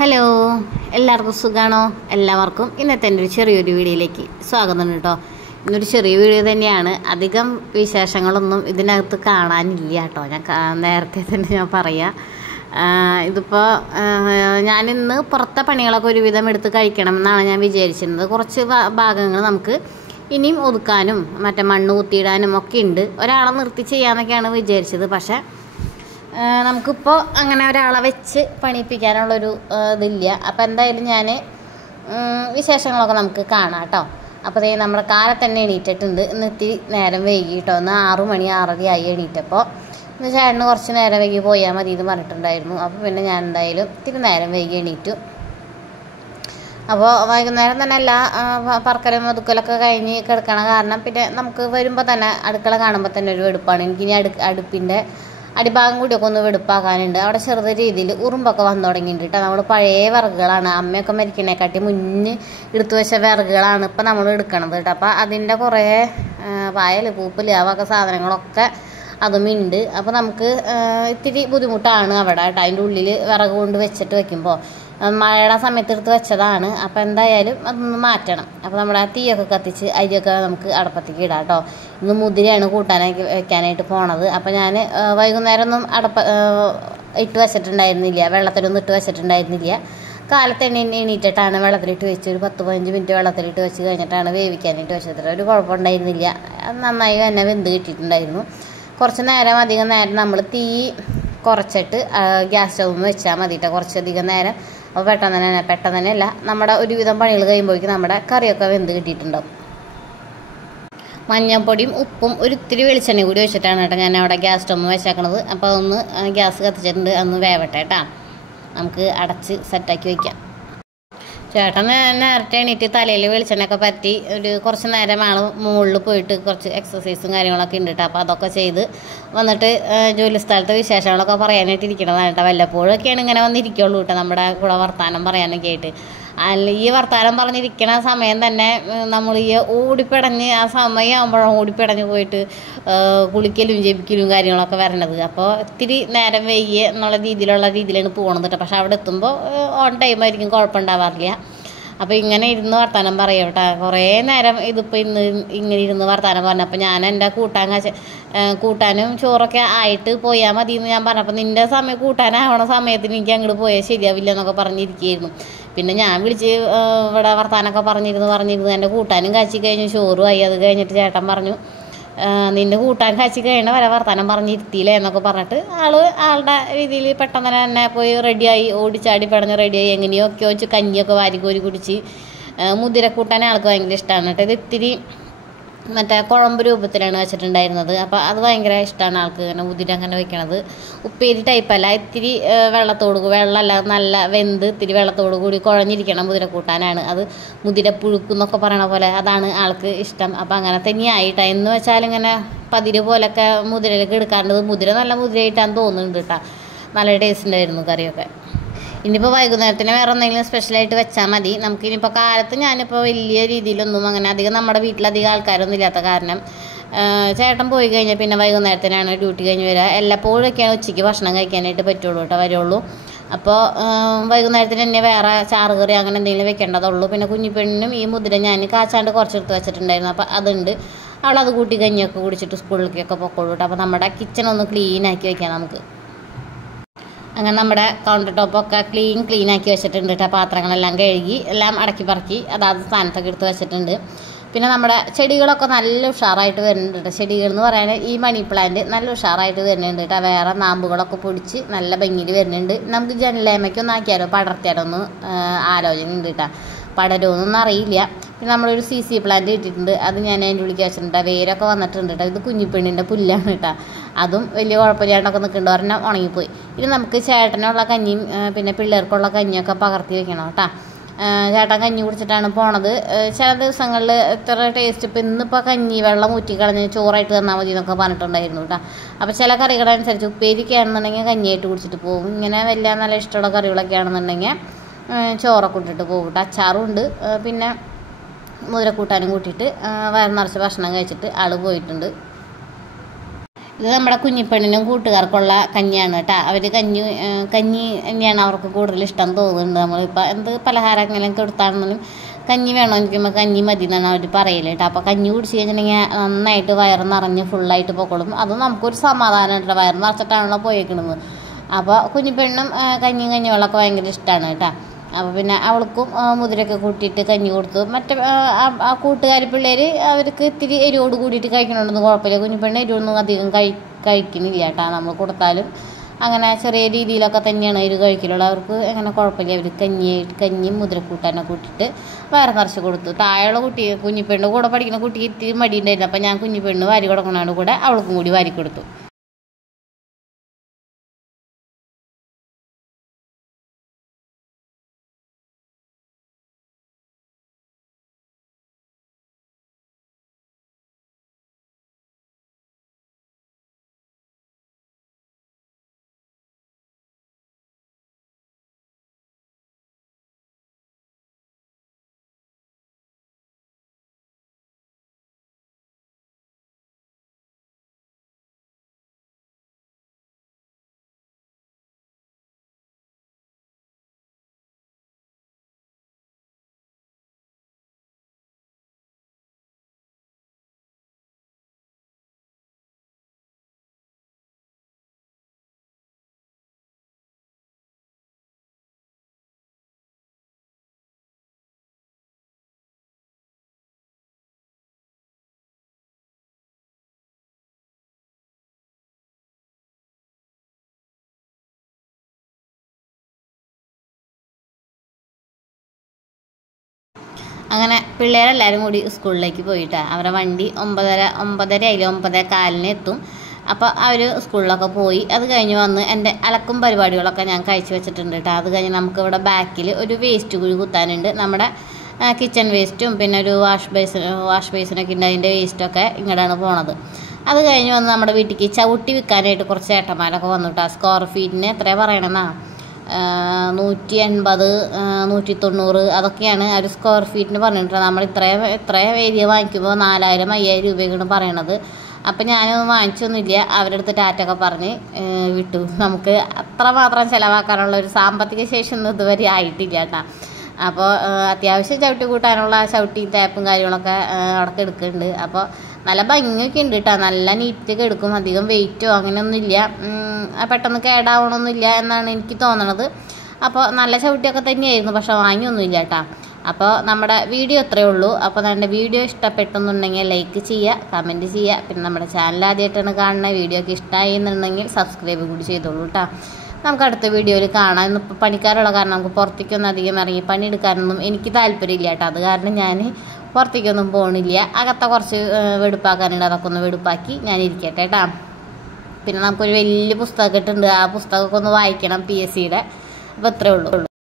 Hello, എല്ലാവർക്കും സുഖമാണോ? എല്ലാവർക്കും ഇന്നത്തെ എൻ്റെ ഒരു ചെറിയൊരു വീഡിയോയിലേക്ക് സ്വാഗതം കേട്ടോ. ഇന്നൊരു ചെറിയ വീഡിയോ തന്നെയാണ്. അധികം വിശേഷങ്ങളൊന്നും ഇതിനകത്ത് കാണാനില്ല കേട്ടോ. നേരത്തെ തന്നെ ഞാൻ പറയാം. ഇതിപ്പോൾ ഞാനിന്ന് പുറത്തെ പണികളൊക്കെ ഒരുവിധം എടുത്ത് കഴിക്കണം എന്നാണ് ഞാൻ വിചാരിച്ചിരുന്നത്. കുറച്ച് ഭാഗങ്ങൾ നമുക്ക് ഇനിയും ഒതുക്കാനും മറ്റേ മണ്ണ് കുത്തിയിടാനും ഒക്കെ ഉണ്ട്. ഒരാളെ നിർത്തി ചെയ്യാമെന്നൊക്കെയാണ് വിചാരിച്ചത്. പക്ഷേ നമുക്കിപ്പോൾ അങ്ങനെ ഒരാളെ വെച്ച് പണിയിപ്പിക്കാനുള്ളൊരു ഇതില്ല. അപ്പോൾ എന്തായാലും ഞാൻ വിശേഷങ്ങളൊക്കെ നമുക്ക് കാണാം കേട്ടോ. അപ്പോൾ നമ്മുടെ കാലത്ത് തന്നെ എണീറ്റിട്ടുണ്ട്. ഇന്ന് ഇത്തിരി നേരം വൈകി കേട്ടോ. ഇന്ന് 6 മണി 6:30 ആയി എണീറ്റപ്പോൾ. ഇന്ന് ചേട്ടന് കുറച്ച് നേരം വൈകി പോയാൽ മതി എന്ന് പറഞ്ഞിട്ടുണ്ടായിരുന്നു. അപ്പോൾ പിന്നെ ഞാൻ എന്തായാലും ഇത്തിരി നേരം വൈകി എണീറ്റു. അപ്പോൾ വൈകുന്നേരം തന്നെ എല്ലാ പറക്കലും ഒതുക്കലൊക്കെ കഴിഞ്ഞ് കിടക്കണ കാരണം പിന്നെ നമുക്ക് വരുമ്പോൾ തന്നെ അടുക്കള കാണുമ്പോൾ തന്നെ ഒരു വെടുപ്പാണ്. എനിക്കിനി അടുപ്പിൻ്റെ അടിഭാഗം കൂടിയൊക്കെ ഒന്ന് വെടുപ്പാക്കാനുണ്ട്. അവിടെ ചെറുത് രീതിയിൽ ഉറുമ്പൊക്കെ വന്നു തുടങ്ങിയിട്ടുണ്ട് കേട്ടോ. നമ്മൾ പഴയ വിറകുകളാണ്, അമ്മയൊക്കെ മരിക്കണേക്കാട്ടി മുന്നേ എടുത്തു വെച്ച വിറകുകളാണ് ഇപ്പം നമ്മൾ എടുക്കണത് കേട്ടോ. അപ്പോൾ അതിൻ്റെ കുറേ പായൽ പൂപ്പൽ ആ വക സാധനങ്ങളൊക്കെ അതും ഉണ്ട്. അപ്പോൾ നമുക്ക് ഇത്തിരി ബുദ്ധിമുട്ടാണ് അവിടെ കേട്ടോ. അതിൻ്റെ ഉള്ളിൽ വിറക് കൊണ്ട് വെച്ചിട്ട് വെക്കുമ്പോൾ മഴയുടെ സമയത്ത് എടുത്ത് വെച്ചതാണ്. അപ്പോൾ എന്തായാലും അതൊന്ന് മാറ്റണം. അപ്പോൾ നമ്മുടെ തീയൊക്കെ കത്തിച്ച് അരിയൊക്കെ നമുക്ക് അടുപ്പത്തേക്ക് ഇടാം കേട്ടോ. ഇന്ന് മുതിരയാണ് കൂട്ടാനാക്കി വെക്കാനായിട്ട് പോണത്. അപ്പോൾ ഞാൻ വൈകുന്നേരം ഒന്നും ഇട്ട് വെച്ചിട്ടുണ്ടായിരുന്നില്ല, വെള്ളത്തിലൊന്നും ഇട്ട് വെച്ചിട്ടുണ്ടായിരുന്നില്ല. കാലത്ത് എണീറ്റിട്ടാണ് വെള്ളത്തിലിട്ട് വെച്ച് ഒരു 10-15 മിനിറ്റ് വെള്ളത്തിലിട്ട് വെച്ച് കഴിഞ്ഞിട്ടാണ് വേവിക്കാനായിട്ട് വെച്ചത്. ഒരു കുഴപ്പമുണ്ടായിരുന്നില്ല. അത് നന്നായി തന്നെ വെന്ത് കിട്ടിയിട്ടുണ്ടായിരുന്നു. കുറച്ച് നേരം അധികം നേരം നമ്മൾ തീ കുറച്ചിട്ട് ഗ്യാസ് സ്റ്റൗവിൽ വെച്ചാൽ മതി കേട്ടോ. കുറച്ചധികം നേരം. അപ്പോൾ പെട്ടെന്ന് തന്നെ അല്ല, നമ്മുടെ ഒരുവിധം പണികൾ കഴിയുമ്പോഴേക്കും നമ്മുടെ കറിയൊക്കെ വെന്ത് കിട്ടിയിട്ടുണ്ടാവും. മഞ്ഞൾപ്പൊടിയും ഉപ്പും ഒരിത്തിരി വെളിച്ചെണ്ണ കൂടി വെച്ചിട്ടാണ് കേട്ടോ ഞാൻ അവിടെ ഗ്യാസ് സ്റ്റൗവിൽ വെച്ചേക്കണത്. അപ്പോൾ അതൊന്ന് ഗ്യാസ് കത്തിച്ചിട്ടുണ്ട്, അതൊന്ന് വേവട്ടെ കേട്ടോ. നമുക്ക് അടച്ച് സെറ്റാക്കി വയ്ക്കാം. ചേട്ടൻ നേരത്തെ എണീറ്റ് തലയിൽ വെളിച്ചെണ്ണയൊക്കെ പറ്റി കുറച്ച് നേരം ആൾ മുകളിൽ പോയിട്ട് കുറച്ച് എക്സസൈസും കാര്യങ്ങളൊക്കെ ഉണ്ട് കേട്ടോ. അപ്പോൾ അതൊക്കെ ചെയ്ത് വന്നിട്ട് ജോലി സ്ഥലത്തെ വിശേഷങ്ങളൊക്കെ പറയാനായിട്ട് ഇരിക്കണതാണ് കേട്ടോ. വല്ലപ്പോഴൊക്കെയാണ് ഇങ്ങനെ വന്നിരിക്കുള്ളൂ കേട്ടോ, നമ്മുടെ കൂടെ വർത്താനം പറയാനൊക്കെ ആയിട്ട്. ഈ വർത്താനം പറഞ്ഞിരിക്കണ സമയം തന്നെ നമ്മൾ ഈ ഓടിപ്പിടഞ്ഞ് ആ സമയമാകുമ്പോഴാണ് ഓടിപ്പിടഞ്ഞ് പോയിട്ട് കുളിക്കലും ജപിക്കലും കാര്യങ്ങളൊക്കെ വരണത്. അപ്പോൾ ഇത്തിരി നേരം വൈകിയ എന്നുള്ള രീതിയിലാണ് പോകണത് കേട്ടോ. പക്ഷെ അവിടെ എത്തുമ്പോൾ ഓൺ ടൈമായിരിക്കും, കുഴപ്പമുണ്ടാവാറില്ല. അപ്പോൾ ഇങ്ങനെ ഇരുന്ന് വർത്താനം പറയാം കേട്ടോ. കുറേ നേരം ഇതിപ്പോൾ ഇങ്ങനെ ഇരുന്ന് വർത്താനം പറഞ്ഞപ്പോൾ ഞാൻ എൻ്റെ കൂട്ടാനും ചോറൊക്കെ ആയിട്ട് പോയാൽ മതി എന്ന് ഞാൻ പറഞ്ഞപ്പോൾ നിൻ്റെ കൂട്ടാനാവണ സമയത്തിന് എനിക്ക് അങ്ങോട്ട് പോയാൽ ശരിയാവില്ല എന്നൊക്കെ പറഞ്ഞിരിക്കുകയായിരുന്നു. പിന്നെ ഞാൻ വിളിച്ച് ഇവിടെ വർത്താനമൊക്കെ പറഞ്ഞിരുന്നു എൻ്റെ കൂട്ടാനും കാച്ചി കഴിഞ്ഞു, ചോറുമായി. അത് കഴിഞ്ഞിട്ട് ചേട്ടൻ പറഞ്ഞു, നിൻ്റെ കൂട്ടാൻ കാച്ചി കഴിഞ്ഞ വരെ വർത്താനം പറഞ്ഞിരുത്തിയില്ലേ എന്നൊക്കെ പറഞ്ഞിട്ട് ആളുടെ രീതിയിൽ പെട്ടെന്ന് തന്നെ പോയി റെഡിയായി, ഓടിച്ചാടി പിടഞ്ഞ് റെഡിയായി. എങ്ങനെയൊക്കെ വെച്ച് കഞ്ഞിയൊക്കെ വാരിക്കോരി കുടിച്ച്. മുതിരക്കൂട്ടാൻ ആൾക്ക് ഭയങ്കര ഇഷ്ടമാണ് കേട്ടോ. ഇത് ഇത്തിരി മറ്റേ കുഴമ്പ് രൂപത്തിലാണ് വെച്ചിട്ടുണ്ടായിരുന്നത്. അപ്പോൾ അത് ഭയങ്കര ഇഷ്ടമാണ് ആൾക്ക്, ഇങ്ങനെ മുതിര അങ്ങനെ വെക്കണത്. ഉപ്പേരി ടൈപ്പല്ല, ഇത്തിരി വെള്ളമല്ല, നല്ല വെന്ത് ഇത്തിരി വെള്ളത്തോടു കൂടി കുഴഞ്ഞിരിക്കണം മുതിരക്കൂട്ടാനാണ്. അത് മുതിരപ്പുഴുക്കെന്നൊക്കെ പറയണ പോലെ അതാണ് ആൾക്ക് ഇഷ്ടം. അപ്പോൾ അങ്ങനെ തന്നെയായിട്ടാ. എന്ന് വെച്ചാൽ ഇങ്ങനെ പതിര് പോലൊക്കെ മുതിരയിലേക്ക് എടുക്കാറുണ്ട്. മുതിര നല്ല മുതിരയായിട്ടാണ് തോന്നുന്നുണ്ട് കേട്ടോ. നല്ല ടേസ്റ്റ് ഉണ്ടായിരുന്നു കറിയൊക്കെ. ഇനിയിപ്പോൾ വൈകുന്നേരത്തിന് വേറെ എന്തെങ്കിലും സ്പെഷ്യലായിട്ട് വെച്ചാൽ മതി. നമുക്കിനിയിപ്പോൾ കാലത്ത് ഞാനിപ്പോൾ വലിയ രീതിയിലൊന്നും അങ്ങനെ അധികം നമ്മുടെ വീട്ടിലധികം ആൾക്കാരൊന്നും ഇല്ലാത്ത കാരണം ചേട്ടൻ പോയി കഴിഞ്ഞാൽ പിന്നെ വൈകുന്നേരത്തിനാണ് ഡ്യൂട്ടി കഴിഞ്ഞ് വരിക. എല്ലപ്പോഴൊക്കെയാണ് ഉച്ചയ്ക്ക് ഭക്ഷണം കഴിക്കാനായിട്ട് പറ്റുള്ളൂ കേട്ടോ, വരുള്ളൂ. അപ്പോൾ വൈകുന്നേരത്തിന് തന്നെ വേറെ ചാറുകറി അങ്ങനെ എന്തെങ്കിലും വെക്കേണ്ടതുള്ളൂ. പിന്നെ കുഞ്ഞിപ്പെണ്ണിനും ഈ മുതിര ഞാൻ കാച്ചാണ്ട് കുറച്ചെടുത്ത് വെച്ചിട്ടുണ്ടായിരുന്നു. അപ്പോൾ അതുണ്ട്, അവളത് കൂട്ടി കഞ്ഞിയൊക്കെ കുടിച്ചിട്ട് സ്കൂളിലേക്കൊക്കെ പൊക്കോളൂ കേട്ടോ. അപ്പോൾ നമ്മുടെ കിച്ചണൊന്ന് ക്ലീനാക്കി വയ്ക്കാം നമുക്ക്. അങ്ങനെ നമ്മുടെ കൗണ്ടർ ടോപ്പൊക്കെ ക്ലീനാക്കി വെച്ചിട്ടുണ്ട് കേട്ടോ. പാത്രങ്ങളെല്ലാം കഴുകി എല്ലാം അടക്കി പറക്കി അതാത് സ്ഥാനത്തൊക്കെ എടുത്ത് വെച്ചിട്ടുണ്ട്. പിന്നെ നമ്മുടെ ചെടികളൊക്കെ നല്ല ഉഷാറായിട്ട് വരുന്നുണ്ട് കേട്ടോ. ചെടികൾ എന്ന് പറയാൻ ഈ മണി പ്ലാന്റ് നല്ല ഉഷാറായിട്ട് വരുന്നുണ്ട് കേട്ടോ. വേറെ നാമ്പുകളൊക്കെ പൊടിച്ച് നല്ല ഭംഗിയിൽ വരുന്നുണ്ട്. നമുക്ക് ജനലേമയ്ക്കൊന്നും ആക്കിയാലോ പടർത്തിയാലോ ഒന്ന് ആലോചന ഉണ്ട് കേട്ടോ. പടരുമെന്നൊന്നും അറിയില്ല. പിന്നെ നമ്മളൊരു CC പ്ലാന്റ് ഇട്ടിട്ടുണ്ട്, അത് ഞാൻ അതിൻ്റെ ഉള്ളിൽ വെച്ചിട്ടുണ്ട്. വേരൊക്കെ വന്നിട്ടുണ്ട് കേട്ടോ. ഇത് കുഞ്ഞിപ്പെണ്ണിൻ്റെ പുല്ലാണ് കേട്ടോ. അതും വലിയ കുഴപ്പമില്ലാണ്ടൊക്കെ നിൽക്കുന്നുണ്ട്. ഒരെണ്ണം ഉണങ്ങിപ്പോയി. ഇനി നമുക്ക് ചേട്ടനുള്ള കഞ്ഞിയും പിന്നെ പിള്ളേർക്കുള്ള കഞ്ഞിയൊക്കെ പകർത്തി വെക്കണം കേട്ടോ. ചേട്ടൻ കഞ്ഞി കുടിച്ചിട്ടാണ് പോണത്. ചില ദിവസങ്ങളിൽ ഇത്ര ടേസ്റ്റ്, ഇപ്പോൾ ഇന്നിപ്പോൾ കഞ്ഞി വെള്ളം ഊറ്റിക്കളഞ്ഞ് ചോറായിട്ട് തന്നാൽ മതി എന്നൊക്കെ പറഞ്ഞിട്ടുണ്ടായിരുന്നു കേട്ടോ. അപ്പോൾ ചില കറികളനുസരിച്ച് ഉപ്പേരിയൊക്കെ ആണെന്നുണ്ടെങ്കിൽ കഞ്ഞിയായിട്ട് കുടിച്ചിട്ട് പോകും. ഇങ്ങനെ വലിയ നല്ല ഇഷ്ടമുള്ള കറികളൊക്കെ ആണെന്നുണ്ടെങ്കിൽ ചോറൊക്കെ ഇട്ടിട്ട് പോകും കേട്ടോ. അച്ചാറും ഉണ്ട്. പിന്നെ മുതിരക്കൂട്ടാനും കൂട്ടിയിട്ട് വയറ് നിറച്ച് ഭക്ഷണം കഴിച്ചിട്ട് ആൾ പോയിട്ടുണ്ട്. ഇത് നമ്മുടെ കുഞ്ഞിപ്പെണ്ണിനും കൂട്ടുകാർക്കുള്ള കഞ്ഞിയാണ് കേട്ടോ. അവർ കഞ്ഞി തന്നെയാണ് അവർക്ക് കൂടുതൽ ഇഷ്ടം തോന്നുന്നുണ്ട്. നമ്മളിപ്പോൾ എന്ത് പലഹാരങ്ങളും കൊടുത്താണെങ്കിലും കഞ്ഞി വേണമെന്നിരിക്കുമ്പോൾ കഞ്ഞി മതി എന്നാണ് അവർ പറയല് കേട്ടോ. അപ്പോൾ കഞ്ഞി കുടിച്ച് കഴിഞ്ഞിട്ടുണ്ടെങ്കിൽ നന്നായിട്ട് വയറ് നിറഞ്ഞ് ഫുള്ളായിട്ട് പൊക്കോളും. അത് നമുക്കൊരു സമാധാനം കേട്ടോ, വയറ് നിറച്ചിട്ടാണല്ലോ പോയേക്കണത്. അപ്പോൾ കുഞ്ഞിപ്പെണ്ണും കഞ്ഞി വെള്ളമൊക്കെ ഭയങ്കര ഇഷ്ടമാണ് കേട്ടോ. അപ്പോൾ പിന്നെ അവൾക്കും മുതിരയൊക്കെ കൂട്ടിയിട്ട് കഞ്ഞി കൊടുത്തു. മറ്റേ ആ കൂട്ടുകാർ പിള്ളേർ അവർക്ക് ഇത്തിരി എരിവോട് കൂടിയിട്ട് കഴിക്കണമെന്ന് കുഴപ്പമില്ല. കുഞ്ഞിപ്പെണ്ണ് എരിവൊന്നും അധികം കഴിക്കണില്ല കേട്ടോ. നമ്മൾ കൊടുത്താലും അങ്ങനെ ചെറിയ രീതിയിലൊക്കെ തന്നെയാണ് എരിവ് കഴിക്കലുള്ളൂ. അവർക്ക് അങ്ങനെ കുഴപ്പമില്ല. അവർ കഞ്ഞിയും മുതിരക്കൂട്ടാനൊക്കെ കൂട്ടിയിട്ട് വയറ് നിറച്ച് കൊടുത്തു. താഴെയുള്ള കുഞ്ഞിപ്പെണ്ണ് കൂടെ പഠിക്കുന്ന കുട്ടിക്ക് ഇത്തിരി മടിയുണ്ടായിരുന്നു. അപ്പോൾ ഞാൻ കുഞ്ഞിപ്പെണ്ണ് വാരി കൊടുക്കണോട് കൂടെ അവൾക്കും കൂടി വാരി കൊടുത്തു. അങ്ങനെ പിള്ളേരെല്ലാവരും കൂടി സ്കൂളിലേക്ക് പോയിട്ടാണ്. അവരുടെ വണ്ടി 9:30 ആയില്ല, 9:15 എത്തും. അപ്പോൾ അവർ സ്കൂളിലൊക്കെ പോയി. അത് കഴിഞ്ഞ് വന്ന് എൻ്റെ അലക്കും പരിപാടികളൊക്കെ ഞാൻ കഴിച്ച് വെച്ചിട്ടുണ്ട് കേട്ടോ. അത് കഴിഞ്ഞ് നമുക്കിവിടെ ബാക്കിൽ ഒരു വേസ്റ്റ് കുഴി കുത്താനുണ്ട്. നമ്മുടെ കിച്ചൺ വേസ്റ്റും പിന്നെ ഒരു വാഷ് ബേസിനൊക്കെ ഉണ്ട്. അതിൻ്റെ വേസ്റ്റൊക്കെ ഇങ്ങോട്ടാണ് പോണത്. അത് കഴിഞ്ഞ് വന്ന് നമ്മുടെ വീട്ടിലേക്ക് ചവിട്ടി വിൽക്കാനായിട്ട് കുറച്ച് ചേട്ടന്മാരൊക്കെ വന്നു കേട്ടോ. സ്ക്വയർ ഫീറ്റിന് എത്രയാണ് പറയണമെന്നാ 180, 190 അതൊക്കെയാണ് ഒരു സ്ക്വയർ ഫീറ്റിന് പറഞ്ഞിട്ട്. നമ്മൾ ഇത്ര ഏരിയ വാങ്ങിക്കുമ്പോൾ 4000, 5000 രൂപയൊക്കെയാണ് പറയണത്. അപ്പം ഞാനൊന്നും വാങ്ങിച്ചൊന്നുമില്ല. അവരുടെ അടുത്ത് ടാറ്റൊക്കെ പറഞ്ഞ് വിട്ടു. നമുക്ക് അത്രമാത്രം ചിലവാക്കാനുള്ള ഒരു സാമ്പത്തിക ശേഷി ഒന്നും ഇതുവരെ ആയിട്ടില്ല കേട്ടോ. അപ്പോൾ അത്യാവശ്യം ചവിട്ടി കൂട്ടാനുള്ള ചവിട്ടിയും ടാപ്പും കാര്യങ്ങളൊക്കെ അവിടെ എടുക്കുന്നുണ്ട്. അപ്പോൾ നല്ല ഭംഗിയൊക്കെ ഉണ്ട് കേട്ടോ. നല്ല നീറ്റൊക്കെ എടുക്കും. അധികം വെയിറ്റോ അങ്ങനെയൊന്നുമില്ല. പെട്ടെന്ന് കേടാവണമൊന്നുമില്ല എന്നാണ് എനിക്ക് തോന്നണത്. അപ്പോൾ നല്ല ചവിട്ടിയൊക്കെ തന്നെയായിരുന്നു. പക്ഷെ വാങ്ങിയൊന്നുമില്ല കേട്ടോ. അപ്പോൾ നമ്മുടെ വീഡിയോ ഇത്രയേ ഉള്ളൂ. അപ്പോൾ നമ്മുടെ വീഡിയോ ഇഷ്ടപ്പെട്ടെന്നുണ്ടെങ്കിൽ ലൈക്ക് ചെയ്യുക, കമൻറ്റ് ചെയ്യുക. പിന്നെ നമ്മുടെ ചാനൽ ആദ്യമായിട്ടാണ് കാണുന്നത്. വീഡിയോ ഒക്കെ ഇഷ്ടമായി എന്നുണ്ടെങ്കിൽ സബ്സ്ക്രൈബ് കൂടി ചെയ്തോളൂ കേട്ടോ. നമുക്ക് അടുത്ത വീഡിയോയിൽ കാണാം. ഇന്നിപ്പോൾ പണിക്കാരുള്ള കാരണം നമുക്ക് പുറത്തേക്കൊന്നും അധികം ഇറങ്ങി പണിയെടുക്കാനൊന്നും എനിക്ക് താല്പര്യമില്ല കേട്ടോ. അത് കാരണം ഞാൻ പുറത്തേക്കൊന്നും പോകണില്ല. അകത്തെ കുറച്ച് വെടുപ്പാക്കാനുണ്ട്. അതൊക്കെ ഒന്ന് വെടുപ്പാക്കി ഞാൻ ഇരിക്കട്ടെ കേട്ടോ. പിന്നെ നമുക്കൊരു വലിയ പുസ്തകമൊക്കെ ഇട്ടുണ്ട്. ആ പുസ്തകമൊക്കെ ഒന്ന് വായിക്കണം, PSCയുടെ. അപ്പോൾ ഇത്രയേ ഉള്ളൂ.